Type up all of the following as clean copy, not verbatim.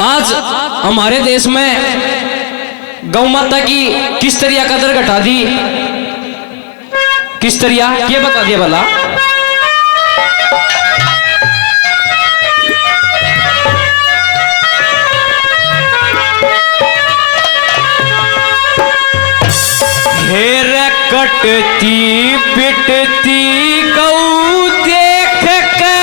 आज हमारे देश में गौ माता की किस तरह कदर घटा दी, किस तरह ये बता दिया भला। हेर कटती पिटती गौ देख के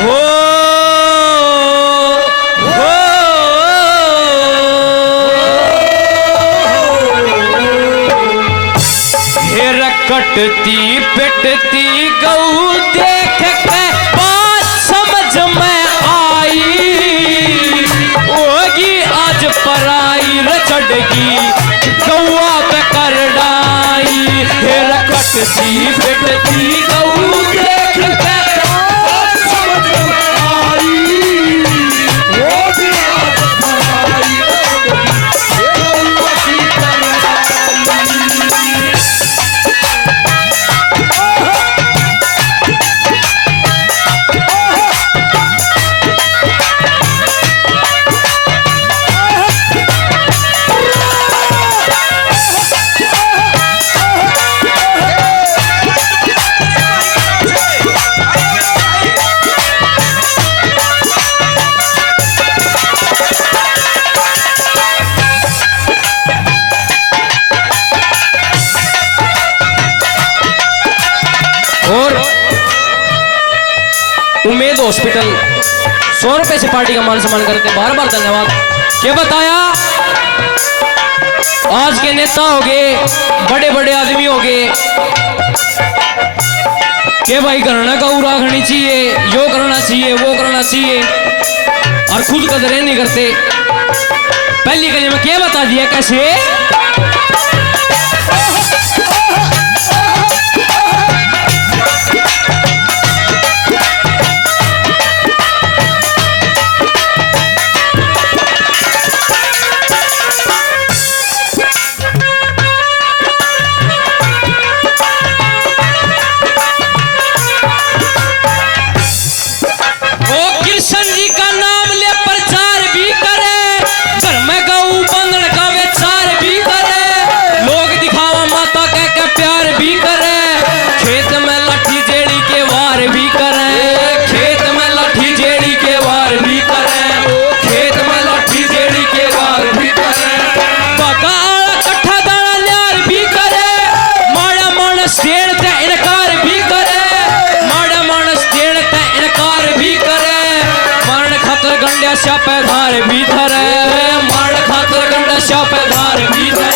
हो हेर कटती पिटती गौ देख के बात समझ में आई, होगी आज पराई रचड़गी गौआ पे कर डाई। हेर कटती पिटती गौ देख के बात समझ में आई, होगी आज पराई रचड़गी गौआ पे कर डाई। और उम्मीद हॉस्पिटल 100 रुपए से पार्टी का मान सम्मान करते बार बार धन्यवाद। क्या बताया, आज के नेता हो गए, बड़े बड़े आदमी हो गए के भाई घरना का उड़ा करनी चाहिए, यो करना चाहिए, वो करना चाहिए, और खुद कदर नहीं करते। पहली गली में क्या बता दिया कैसे। शापेधार भीतर मार खातर गंडा शापेधार भीतर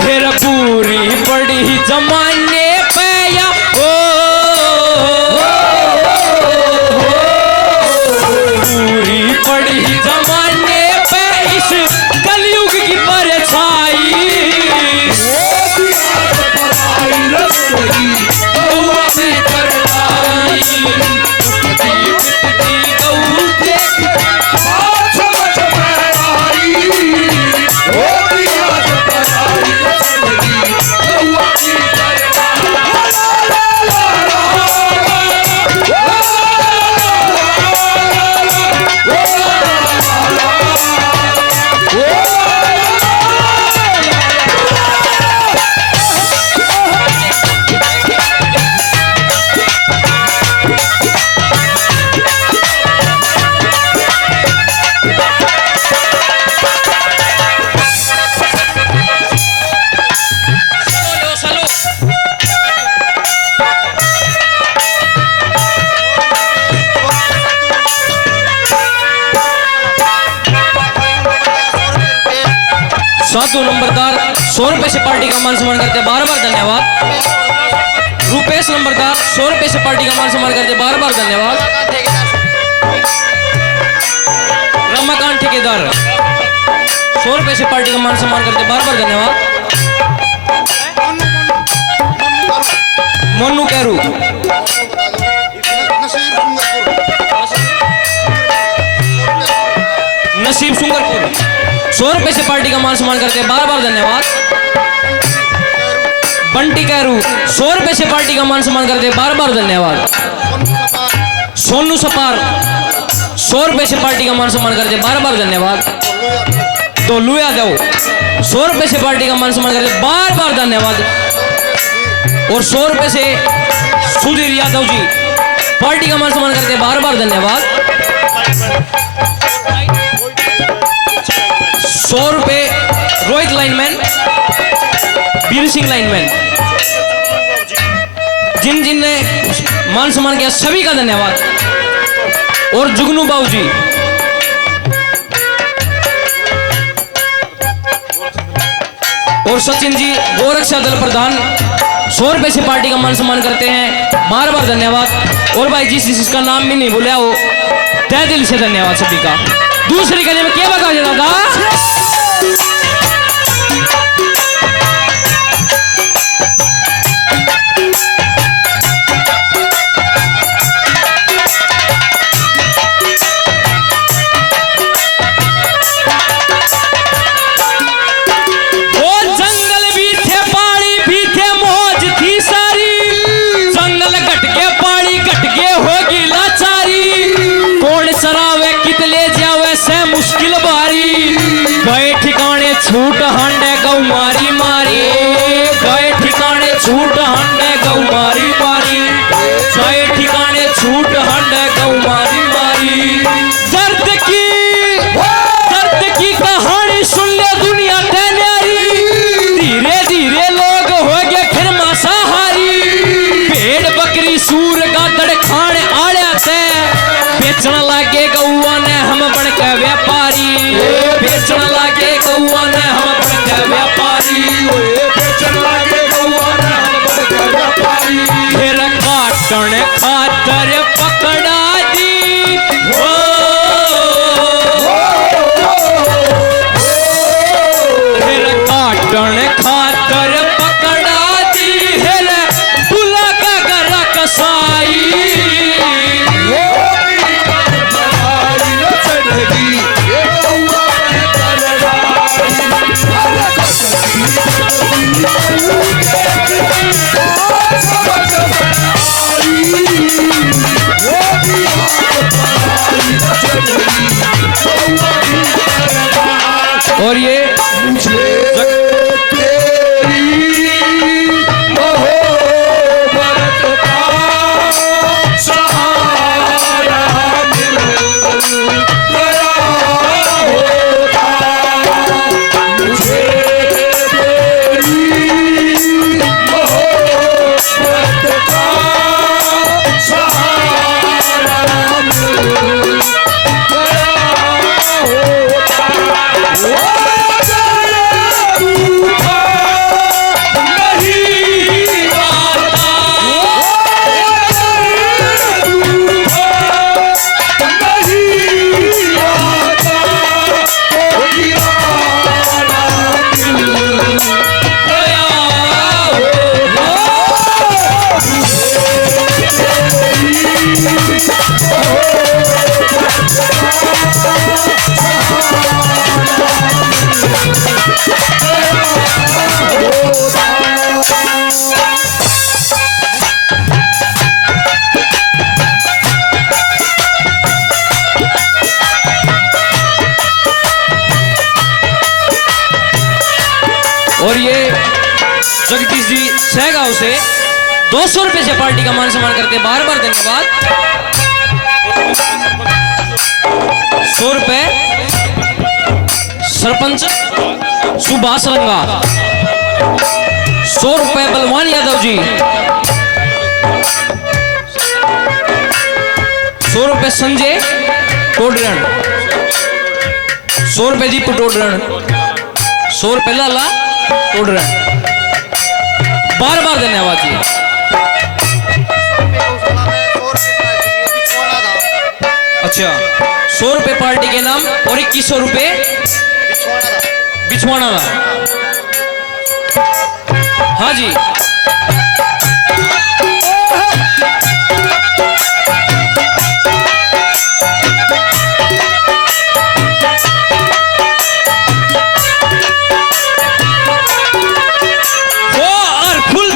फिर पूरी बड़ी जमाने पे या पूरी बड़ी जमाने पे इस कलयुग की परछाई साधु नंबरदार 100 रुपए से पार्टी का मान सम्मान करते बार बार धन्यवाद। रुपेश नंबरदार 100 रुपए से पार्टी का मान सम्मान करते बार बार धन्यवाद। रमाकांत ठेकेदार 100 रुपए से पार्टी का मान सम्मान करते बार बार धन्यवाद। मन्नू कैरू नसीब सुंगरपुर 100 रुपए से पार्टी का मान सम्मान करते बार बार धन्यवाद। बंटी कैरू 100 रुपए से पार्टी का मान सम्मान करते बार बार धन्यवाद। सोनू सपार 100 रुपए से पार्टी का मान सम्मान करते बार बार धन्यवाद। तो लुया जाओ 100 रुपए से पार्टी का मान सम्मान करते बार बार धन्यवाद। और 100 रुपए से सुधीर यादव जी पार्टी का मान सम्मान करते बार बार धन्यवाद। 100 रुपए रोहित लाइनमैन, वीर सिंह लाइनमैन, जिन जिन ने मान सम्मान किया सभी का धन्यवाद। और जुगनू बाबू जी और सचिन जी गोरक्षा दल प्रधान 100 रुपए से पार्टी का मान सम्मान करते हैं बार बार धन्यवाद। और भाई जिसका नाम भी नहीं बोला वो तहे दिल से धन्यवाद सभी का। दूसरी गली में क्या बता दादा छूट हंडे गौ मारी मारी गए ठिकाने छूट हंडे गौ मारी मारी गए ठिकाने छूट हंडे गौ मारी मारी। दर्द की कहानी सुन ले दुनिया ते न्यारी। धीरे धीरे लोग हो गए फिर मांसाहारी। भेड़ बकरी सूर का दड़ खाने आड़े से बेचने लागे गौआ ने हम बन के व्यापारी। बेचने लागे गौआ ने हम बन के व्यापारी। बेचने लागे गौआ ने हम बन के व्यापारी। फिर काटने खातर पकड़ा दी फिर काटने खातर पकड़ा दी फिर बुला का गरा कसाई। और ये जगदीश जी सहगांव से 200 रुपए से पार्टी का मान सम्मान करते बार बार धन्यवाद। 100 रुपए सरपंच सुभाष रंगा। 100 रुपए बलवान यादव जी। 100 रुपए संजय टोडरण। 100 रुपए दीपू टोडरण। 100 रुपए लाला टोडरण। बार बार धन्यवाद जी। अच्छा 100 रुपए पार्टी के नाम और 2100 रुपए बिछवाना का। हाँ जी वो और फुल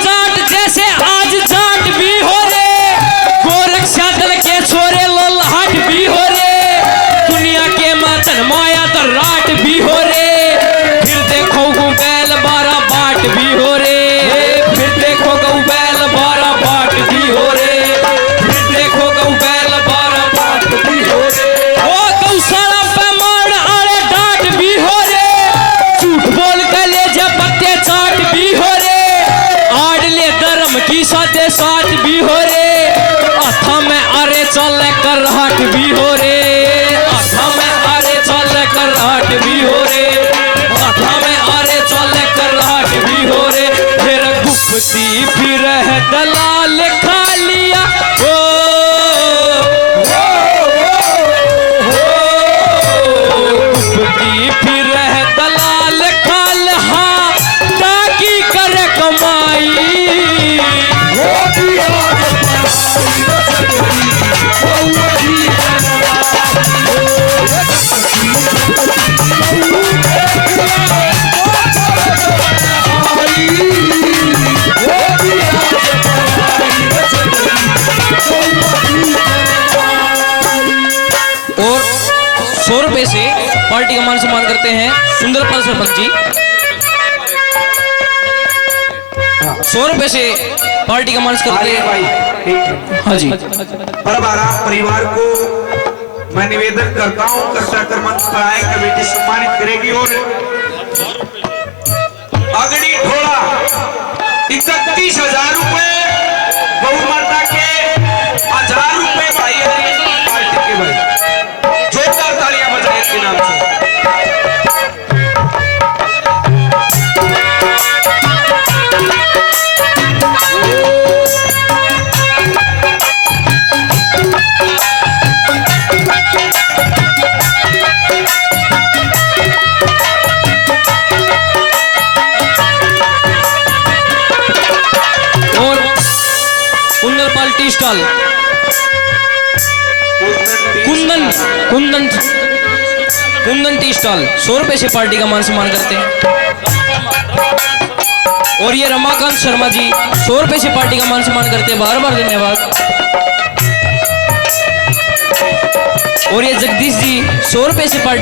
भी हो रे, अथा में अरे चल कर हट भी हो रे, अथा में अरे चल कर हट भी हो रे, अथा में अरे चल कर हट भी हो रे। फिर गुप्ती फिर है दलाल खा लिया ओ, गुप्ती फिर है दलाल खाल हाँ ताकि कर कमाई। और 100 रुपए से पार्टी का मान सम्मान करते हैं सुंदरपाल सरपंच जी। 100 रुपए से पार्टी का मान करते हैं भाई। हाँ जी। बड़ा परिवार को मैं निवेदन करता हूँ कर्ता कर्मन पढ़ाई कमेटी सम्मानित करेगी और अगड़ी थोड़ा 31,000 रुपए गौ माता के 1,000 रुपए भाई पार्टी के भाई जोरदार तालियां बजाएं के नाम से। Kundanpal tea stall Kundan Kundan Kundan tea stall 100 रुपए से पार्टी का मान सम्मान करते हैं। और ये रमाकांत शर्मा जी 100 रुपए से पार्टी का मान सम्मान करते हैं, बार बार धन्यवाद। और ये जगदीश जी 100 रुपए से पार्टी